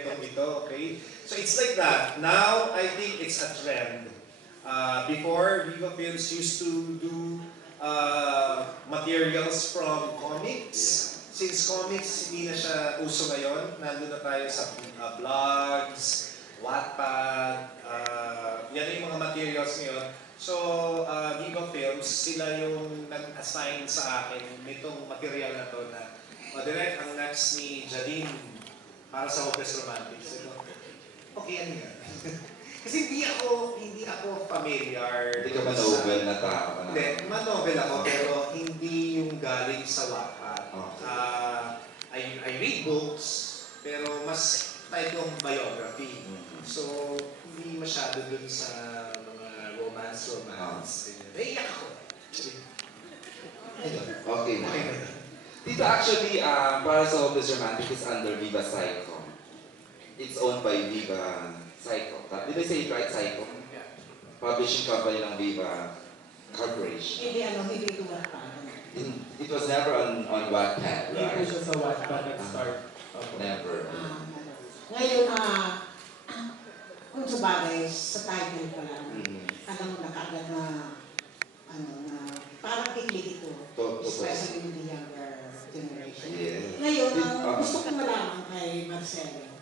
etong ito, okay? So it's like that. Now, I think it's a trend. Before, Viva Films used to do materials from comics. Since comics hindi na siya uso ngayon, nandun na tayo sa blogs, Wattpad, yan yung mga materials ngayon. So, Viva Films, sila yung nag-assign sa akin nitong material na to na direct ang next ni Jadine para sa Hopeless Romantics. So, okay, ano yan? Kasi hindi ako familiar. Hindi ka manovel na tao. Hindi, manovel ako pero hindi yung galing sa Wattpad. I read books pero mas type yung biography. So, hindi masyado dun sa mga romance. Naiyak ako. Okay na. Dito actually, para sa Hopeless Romantic is under Viva Psycho. It's owned by Viva Psycho. Did I say it right, Psycho? Publishing company ng Viva Corporation. Hindi ito Wattpad. It was never on Wattpad, Hindi right? ko siya sa Wattpad nag-start. Never. Ngayon, kung sa bagay, sa title pa lang, alam mo na kaagad na, na parang kiklik ito, especially with the younger generation. Yes. Ngayon, gusto ko malaman kay Marcelo,